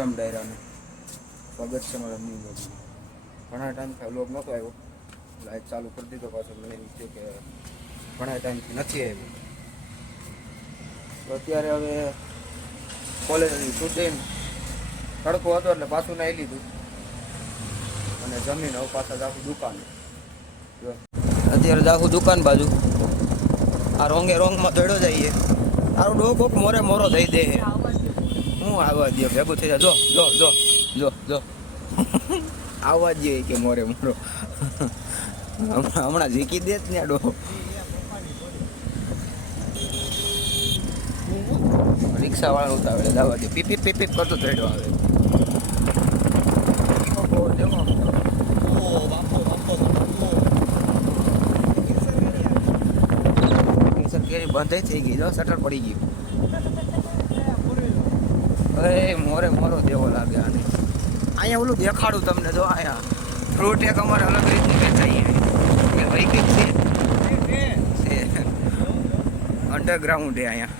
ધરમ ડાયરાને સ્વાગત છે મારા ન્યૂ બ્લોગમાં. ઘણા ટાઈમથી આ બ્લોગ નહોતો આવ્યો, લાઈક ચાલુ કરી દીધો પાછો. મને એમ છે કે ઘણા ટાઈમથી નથી આવ્યો, તો અત્યારે હવે કોલેજની છૂટીને તડકો હતો એટલે પાછું નાહી લીધું અને જમીન હવે પાછા જાખું દુકાન. અત્યારે જાખું દુકાન બાજુ. આ રોંગમાં દોડ્યો જઈએ. તારો ડો કોક મોરો દઈ દે. હું આવવા દે ભેગું થઈ જાય. જો આવવા દે કે મોરો હમણાં ઝીકી દે જ ને ડો. રિક્ષા વાળા ઉતાવળે જવા દે. પીપ કરતો ચડ્યો આવે. કેરી બંધ થઈ ગઈ. જો શટર પડી ગયું. અરે મોરો દેવો લાગે આને. અહીંયા ઓલું દેખાડું તમને. જો અહીંયા ફ્રૂટ એક અમારે અલગ રીતે વેચાઈએ. ભાઈ કઈ છે અંડરગ્રાઉન્ડ છે અહીંયા.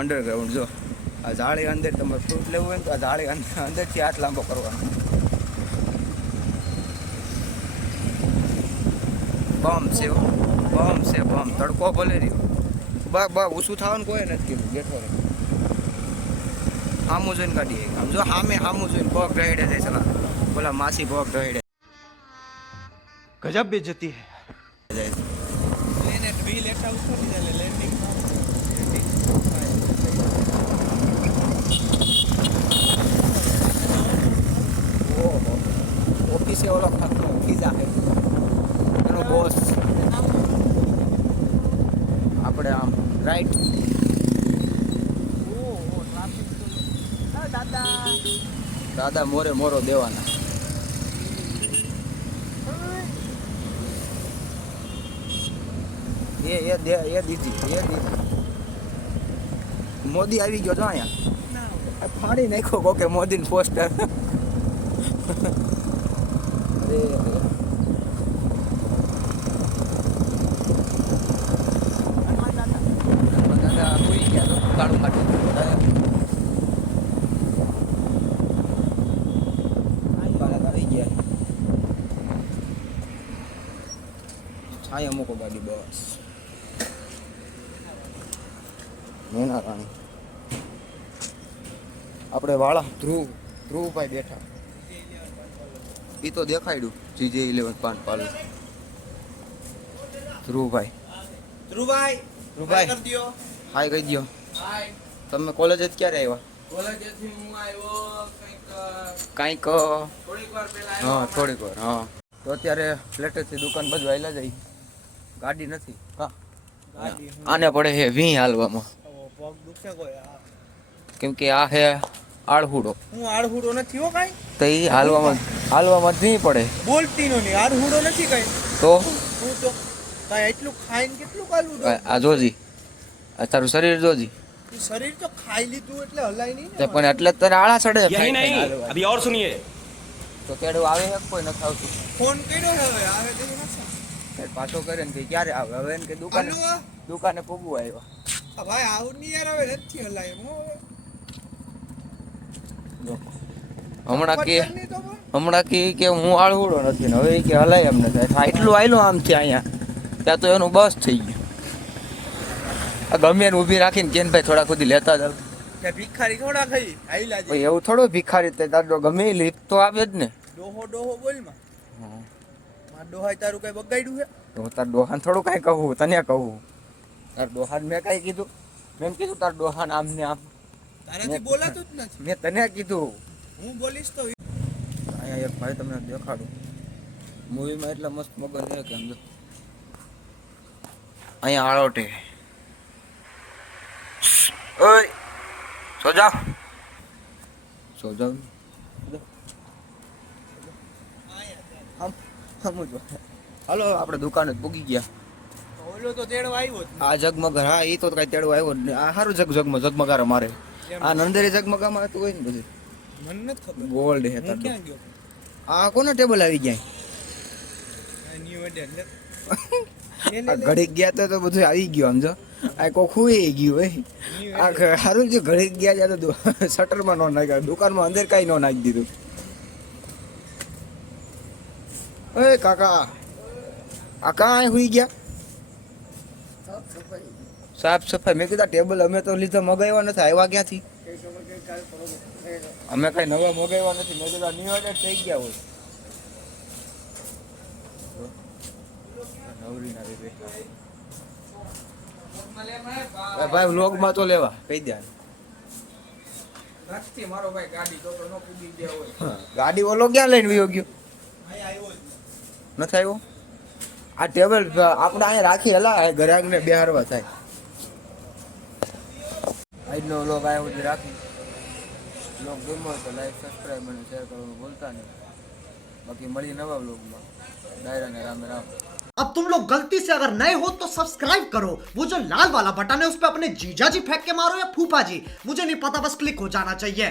અંડરગ્રાઉન્ડ જો આ જાળી અંદર તમારે ફ્રૂટ લેવું હોય ને તો આ જાળી અંદરથી હાથ લાંબો કરવાનો. બમ છે તડકો ભલે રહ્યો. બા ઓછું થવાનું કોઈ નથી કીધું. બેઠો રહે સામું જોઈને કાઢીએ. આમ જો સામું જોઈને પગ ઢહેડે જાય. ચલા બોલા માસી પગ ઢહેડે. गजब बेइज्जती है. ઓફિસે ઓલો ખીજા એનો બોસ. આપણે આમ રાઈટ. દાદા મોરો દેવાના. એ દીધી મોદી આવી ગયો. જો અહીંયા ફાડી નાખ્યો કોકે મોદીને પોસ્ટર. દાદા હોઈ ગયા તો કાળું કાઢું. છાયા મૂકો ગાડી બસ. મેના રાણી આપણે વાળા ધ્રુવભાઈ બેઠા. એ તો દેખાડ્યું GJ11 પાન પાલ. ધ્રુવભાઈ હાય કહી દો. તમે કોલેજ જ ક્યારે આવ્યા? કાંઈક થોડીક વાર. હા તો અત્યારે ફ્લેટેથી દુકાન બાજુ આવેલા જાય. ગાડી નથી. હા આને પડે છે વી હાલવામાં. કેમ કે આ હે આળહુડો. હું આળહુડો નથી હો કાઈ. તો એ હાલવામાં જ નહીં પડે. બોલતી નો નહીં. આળહુડો નથી કાઈ. તો હું તો કાઈ એટલું ખાઈને કેટલું કાલું. આ જોજી આ તારું શરીર જોજી. શરીર તો ખાઈ લીધું એટલે હલાય નહીં ને. પણ એટલે તને આળા ચડે. यही नहीं, अभी और सुनिए. તો કેડું આવે છે કોઈ નથી આવતું. ફોન કર્યો હવે આવે તો નથી. પાછો કરે ને કે ક્યારે આવે. હવે એને કે દુકાને પૂગવું આવ્યો. ભાઈ આવું નહીં યાર. હવે નથી હલાય. હમણાં કે હું આળહુડો નથી ને હવે કે હલાય એમ નથી. એટલું આયલું આમથી અહીંયા ત્યાં તો એનું બસ થઈ ગયું. આ ગમે એને ઊભી રાખીને કેન ભાઈ થોડા ખુદી લેતા જાવ. ભિખારી થોડા ખાઈ આઈલા ભાઈ એવું થોડો ભિખારી તે તારો ગમે એ લીફ તો આવે જ ને. ડોહો બોલમાં. હા માં ડોહાય તારું કઈ બગાડ્યું છે? તો તાર ડોહાન થોડું કાંઈ કહું. તને કહું તાર ડોહાન મેં કાંઈ કીધું? મેં કીધું તાર ડોહાન આમ ને આમ. તારાથી બોલાતું જ નથી. મેં તને કીધું. હું બોલીશ તો અહીંયા એક ભાઈ તમને દેખાડું. મૂવીમાં એટલા મસ્ત મગન છે કે સમજો. અહીંયા આળોટે. ઓય સોજા હાલો આપણે દુકાને જ પૂગી ગયા. ઓલો તો તેડવા આવ્યો જ. આ જગમગર. હા એ તો કઈ તેડવા આવ્યો જ નહીં. આ સારું જગમગાર મારે. આ નંદેરી જગમગામાં હતું હોય ને બધું. મને નથી ખબર. ગોલ્ડ હે તાર. ક્યાં ગયો? આ કોનો ટેબલ આવી ગયા? New added. ઘડીક ગયા તો બધું આવી ગયું સમજો. આ કોઈ ખુઈ ગયું હોય આ સારું જે ઘરે ગયા જાય તો શટરમાં ન નાખ્યા દુકાનમાં અંદર કાંઈ ન નાખી દીધું. એ કાકા આ કાંઈ હુઈ ગયા? સાફ સફાઈ મેં કીધા ટેબલ અમે તો લીધા મગાવ્યા નથી, આવ્યા ક્યાંથી? અમે કઈ નવા મગાવ્યા નથી, મેં કીધા નિવાડે થઈ ગયા હોય. ભાઈ વ્લોગમાં તો લેવા કહી દે. મારો ભાઈ ગાડી તો ન પૂગી ગયા હોય. ગાડી ઓલો ક્યાં લઈને વયો ગયો? નથી આવ્યો. આ ટેબલ આપણે અહીંયા રાખી હલા ગ્રાહકને બેહારવા થાય. આજનો વ્લોગ આવ્યો સુધી રાખી. વ્લોગ ગમ્યો તો લાઈક સબસ્ક્રાઈબ અને શેર કરવાનું ભૂલતા નહીં. બાકી મળી નવા વ્લોગમાં. ડાયરા ને રામ રામ. अब तुम लोग गलती से अगर नए हो तो सब्सक्राइब करो, वो जो लाल वाला बटन है उस पर अपने जीजा जी फेंक के मारो या फूफा जी, मुझे नहीं पता, बस क्लिक हो जाना चाहिए.